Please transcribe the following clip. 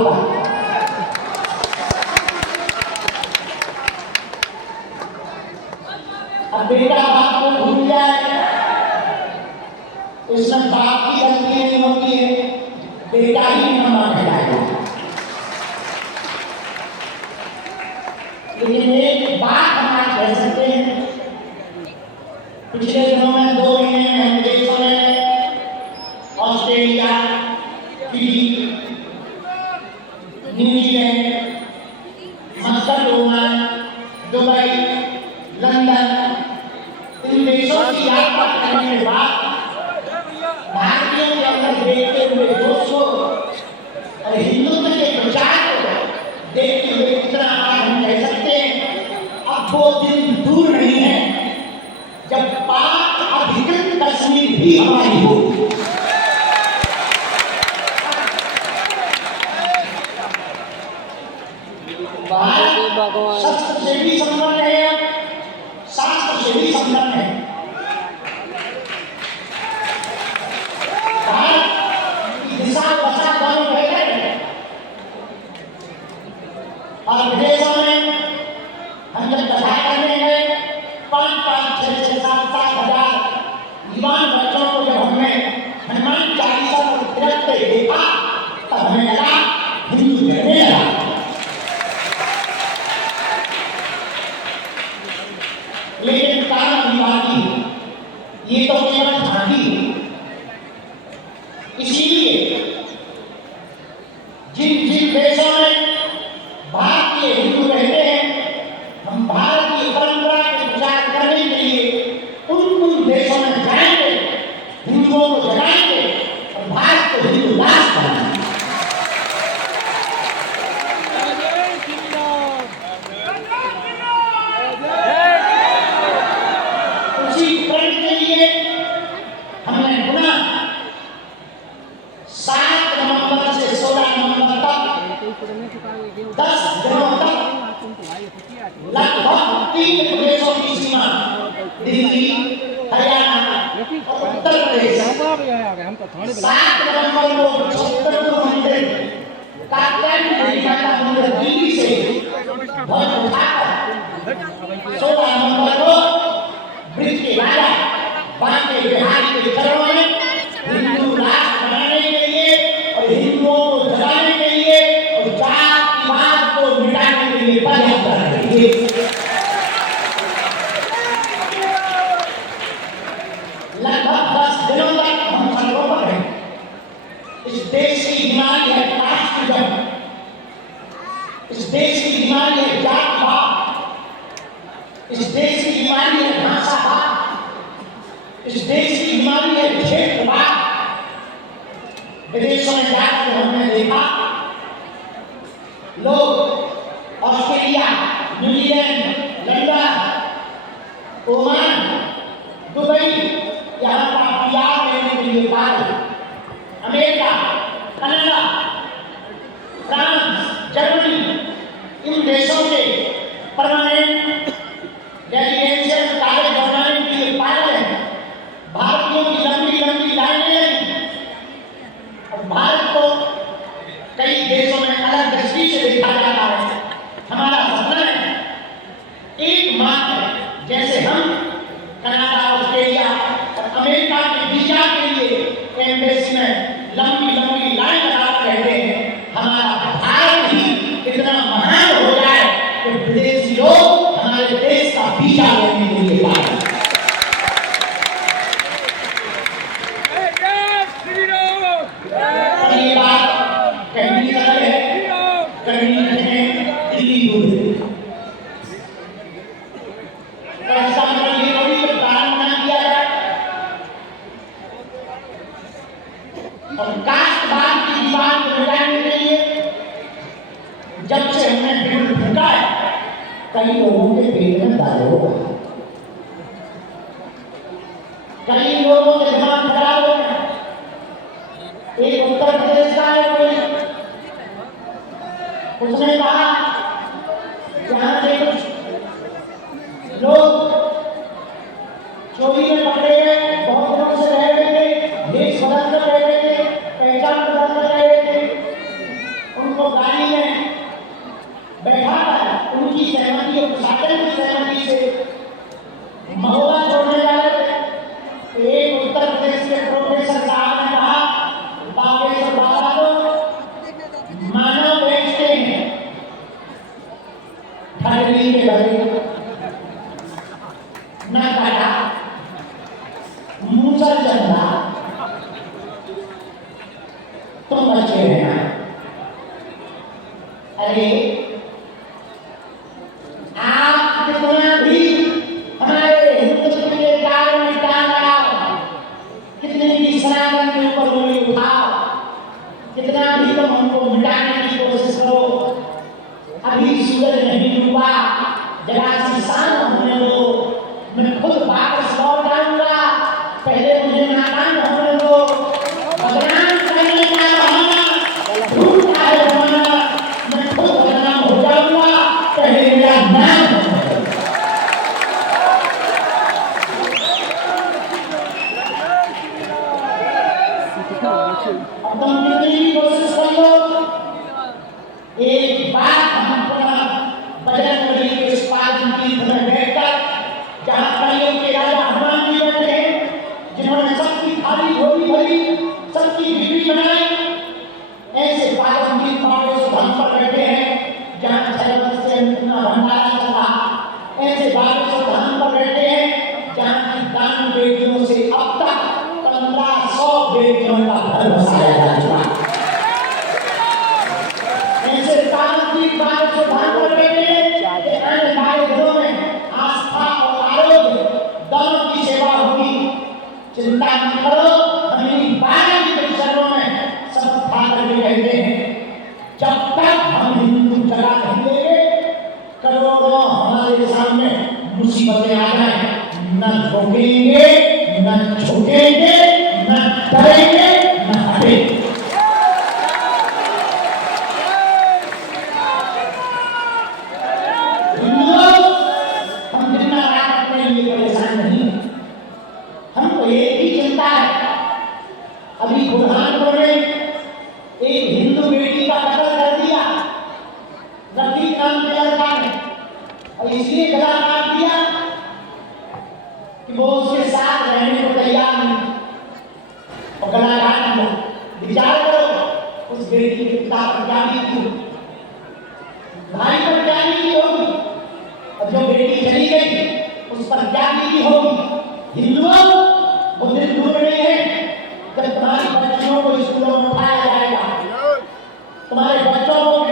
होगा। अब बेटा बाप को भूल जाए, इसमें बाप की गलती नहीं होती है, बेटा ही नमक खिलाएगा। लेकिन एक बात हम आज कह सकते हैं, पिछले दिनों में 2 महीने में हम देशों में Australia, Fiji, New Zealand, Muscat, Oman, Dubai, London, इन देशों की यात्रा करने के बाद भारतीयों के अंदर देखते हुए जोश को और हिंदुत्व के प्रचार को देखते हुए इतना हम कह सकते हैं, अब वो दिन दूर नहीं है जब पाक अधिकृत कश्मीर भी हमारी होगी। भारत शस्त्र से भी संपन्न है, शास्त्र से भी संपन्न है। भारत की दिशा दशा दोनों बेहतर है और विदेशों में हम जब कथा करने गए 5-5, 6-6, 7-7 हजार युवान बच्चों को जब हमने हनुमान चालीसा को तिरकते देखा तब हमें लगा हिंदू जगने लगा। लेकिन कारण विवादी ये तो केवल झांकी है। इसीलिए जिन जिन देशों में भारतीय हिंदू रहते हैं, हम भारत की परंपरा के प्रचार करने के लिए उन देशों में जाएंगे, हिंदुओं को जगाएंगे और भारत को हिंदू राष्ट्र बनाएंगे। उसी प्रण के लिए हमने पुनः 7 नवंबर से 16 नवंबर तक 10 दिनों तक लगभग 3 प्रदेशों की सीमा दिल्ली, हरियाणा और उत्तर प्रदेश 7 नवंबर को 76 मंदिर मंदिर दिल्ली से ध्वज उठाकर 16 नवंबर को ब्रिज के राजा बांके बिहारी के चरणों में हिंदू राष्ट्र बनाने के लिए और हिंदुओं को जगाने के लिए और जातिवाद को मिटाने के लिए पदयात्रा करेंगे। लगभग 10 दिनों तक हम सड़कों पर हैं। इस देश की बीमारी है कास्टिज्म, इस देश की बीमारी है जातिवाद, इस देश की बीमारी है भाषावाद, इस देश की बीमारी है क्षेत्रवाद। विदेशों में जाकर हमने देखा लोग Australia, New Zealand, London, Oman, Dubai यहाँ पर PR लेने के लिए आए, अमेरिका, कनाडा, फ्रांस, जर्मनी, इन देशों के परमानेंट डेलीगेशन कागज बनाने के लिए पागल है। भारतीयों की लंबी लंबी लाइनें लगी और भारत को कई देशों में अलग दृष्टि से देखा जाता है। हमारा सपना है एकमात्र, जैसे हम कनाडा, ऑस्ट्रेलिया और अमेरिका के वीजा के लिए एम्बेसी में लंबी लंबी लाइन लगा रहते हैं, हमारा भारत ही इतना महान हो जाए कि विदेशी लोग हमारे देश का वीजा लेने के लिए आए। ये बात कहनी अलग है, करनी है दिल्ली दूर है। ऐसा मतलब ये कभी तो प्रारंभ ना किया जाए और कास्टवाद की दीवार को मिटाने के लिए जब से हमने बिल फूका है, कई लोगों के पेट में दर्द होगा, कई लोगों के दिमाग खराब हो गए। एक उत्तर प्रदेश का है कोई, उसने कहा जहां से कुछ लोग चोरी में पकड़े गए, बहुत दिनों से रह रहे थे, देश बदल कर रह रहे थे, पहचान बदल कर रह रहे थे, उनको बच्चे हैं। अरे आप कितना भी हमारे हिंदुत्व के कार्य में टांग लगाओ, कितनी भी सनातन के ऊपर उंगली उठाओ, कितना भी तुम हमको मिटाने की कोशिश करो, अभी सूरज नहीं डूबा, जरा सी शाम होने दो, मैं खुद वापस लौट आऊंगा। पहले मुझे नाकाम होने दो, बदनाम करने का बहाना, झूठ का बहाना, मैं खुद बदनाम हो जाऊंगा। पहले मेरा नाम अब तुम कितनी भी कोशिश कर लो, एक बात हम बजरंगबली के इस पावन तीर्थ में बैठकर, जहाँ कलियों के राजा हनुमान जी बैठे हैं, जिन्होंने सबकी थाली झोली भरी, सबकी बीवी बनाई, ऐसे पावन तीर्थ पावन धाम पर बैठे हैं, जहाँ छह से इतना भंडारा चल रहा, ऐसे बागेश्वर धाम पर बैठे हैं, जहाँ की दान बेटियों से अब तक 1500 बेटियों का घर बसाया जा चुका है। चिंता मत करो, हमें 12 परिसरों में सब खा करके कहते हैं, जब तक हम हिंदू जगह नहीं देंगे, करोड़ों हमारे सामने मुसीबतें आ जाए, न झुकेंगे, न झुकेंगे, न डरेंगे, न हटेंगे। हम जितना रात अपने लिए परेशान नहीं, हमको एक ही चिंता है। अभी बुरहानपुर में एक हिंदू बेटी का कत्ल कर दिया, रफीक नाम के लड़का ने, और इसलिए गला काट दिया कि वो उसके साथ रहने को तैयार नहीं, और गला काट दिया। विचार करो उस बेटी के पिता पर क्या बीती, भाई पर क्या बीती होगी, और जो बेटी चली गई उस पर क्या बीती होगी। हिंदुओं वो दिन दूर नहीं है जब तुम्हारी बच्चियों को स्कूलों में उठाया जाएगा, तुम्हारे बच्चों को